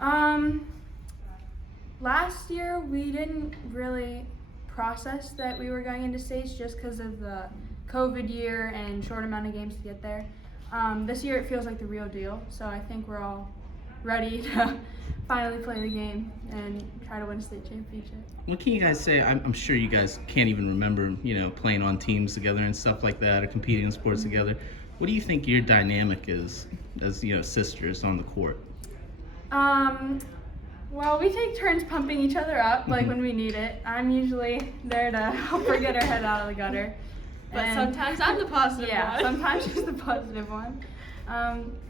Um, Last year we didn't really process that we were going into states just because of the COVID year and short amount of games to get there. This year it feels like the real deal, so I think we're all ready to finally play the game and try to win a state championship. What can you guys say? I'm sure you guys can't even remember, playing on teams together and stuff like that, or competing in sports together. What do you think your dynamic is as, sisters on the court? Well, we take turns pumping each other up, like when we need it. I'm usually there to help her get her head out of the gutter. But sometimes I'm the positive one. Yeah, sometimes she's the positive one.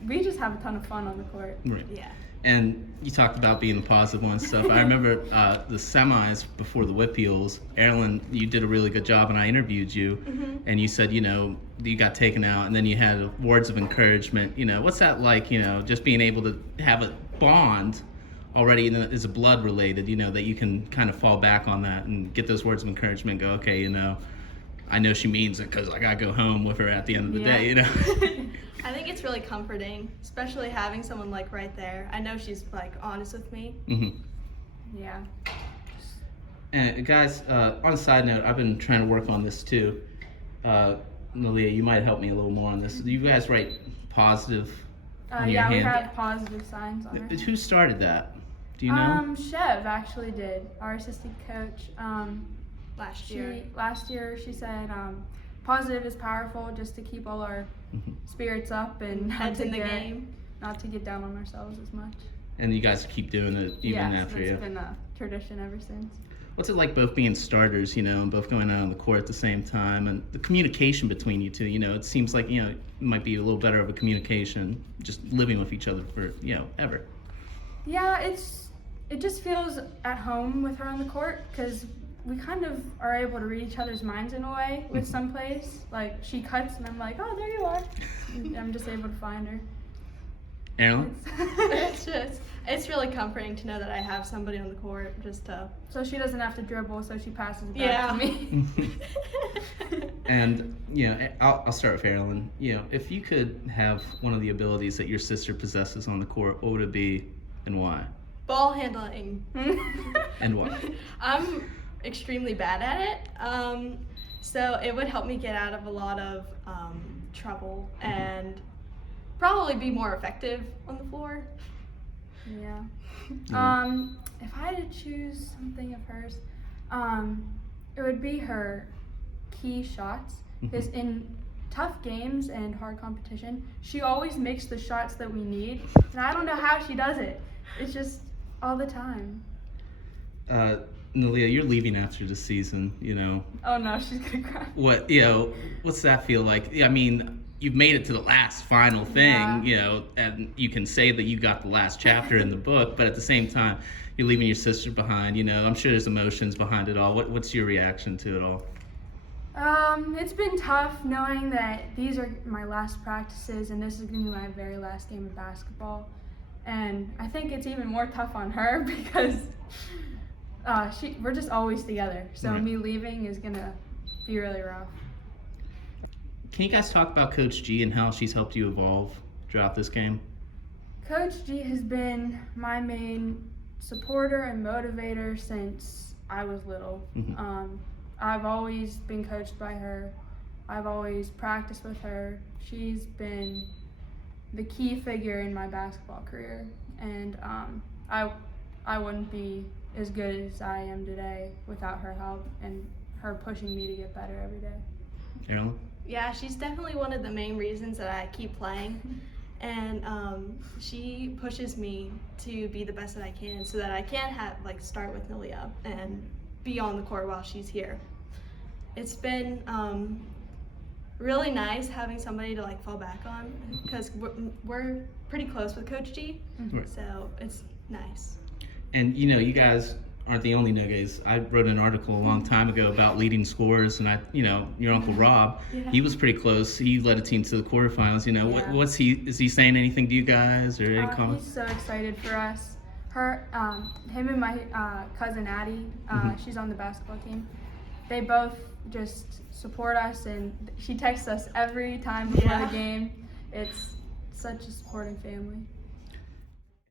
We just have a ton of fun on the court. Right. Yeah. And you talked about being the positive one and stuff. I remember the semis before the Whippeals. Aaralyn, you did a really good job, and I interviewed you. And you said, you got taken out, and then you had words of encouragement. What's that like? Just being able to have a bond already is blood related. That you can kind of fall back on that and get those words of encouragement. And go, okay, I know she means it because I gotta go home with her at the end of the day. I think it's really comforting, especially having someone like right there. I know she's like honest with me. Yeah. And guys, on a side note, I've been trying to work on this too. Neleh, you might help me a little more on this. Do you guys write positive on your hand? We have positive signs on her. Who started that? Do you know? Chev actually did. Our assistant coach. Last year She said positive is powerful, just to keep all our spirits up and not to get down on ourselves as much. And you guys keep doing it even after you. Yeah, it's been a tradition ever since. What's it like both being starters, and both going out on the court at the same time, and the communication between you two? It seems like it might be a little better of a communication just living with each other for ever. Yeah, it just feels at home with her on the court because we kind of are able to read each other's minds in a way with some plays. Like, she cuts and I'm like, oh, there you are. And I'm just able to find her. Aaralyn? It's really comforting to know that I have somebody on the court just to... So she doesn't have to dribble, so she passes it back to me. And, I'll start with Aaralyn. If you could have one of the abilities that your sister possesses on the court, what would it be and why? Ball handling. And why? I'm extremely bad at it, so it would help me get out of a lot of trouble and probably be more effective on the floor. Yeah. If I had to choose something of hers, it would be her key shots, because in tough games and hard competition, she always makes the shots that we need, and I don't know how she does it. It's just all the time. Neleh, you're leaving after the season, Oh no, she's gonna cry. What's that feel like? I mean, you've made it to the last final thing, and you can say that you got the last chapter in the book, but at the same time, you're leaving your sister behind, I'm sure there's emotions behind it all. What's your reaction to it all? It's been tough knowing that these are my last practices and this is gonna be my very last game of basketball. And I think it's even more tough on her because we're just always together. So me leaving is gonna be really rough. Can you guys talk about Coach G and how she's helped you evolve throughout this game? Coach G has been my main supporter and motivator since I was little. I've always been coached by her. I've always practiced with her. She's been the key figure in my basketball career, and I wouldn't be as good as I am today without her help and her pushing me to get better every day. Aaralyn? Yeah, she's definitely one of the main reasons that I keep playing, and she pushes me to be the best that I can so that I can start with Neleh and be on the court while she's here. It's been really nice having somebody to fall back on because we're pretty close with Coach G, so it's nice. And you guys aren't the only Nogays. I wrote an article a long time ago about leading scorers, and your Uncle Rob, he was pretty close. He led a team to the quarterfinals. Is he saying anything to you guys or any comments? He's so excited for us. Him and my cousin Addie, she's on the basketball team. They both just support us, and she texts us every time before the game. It's such a supporting family.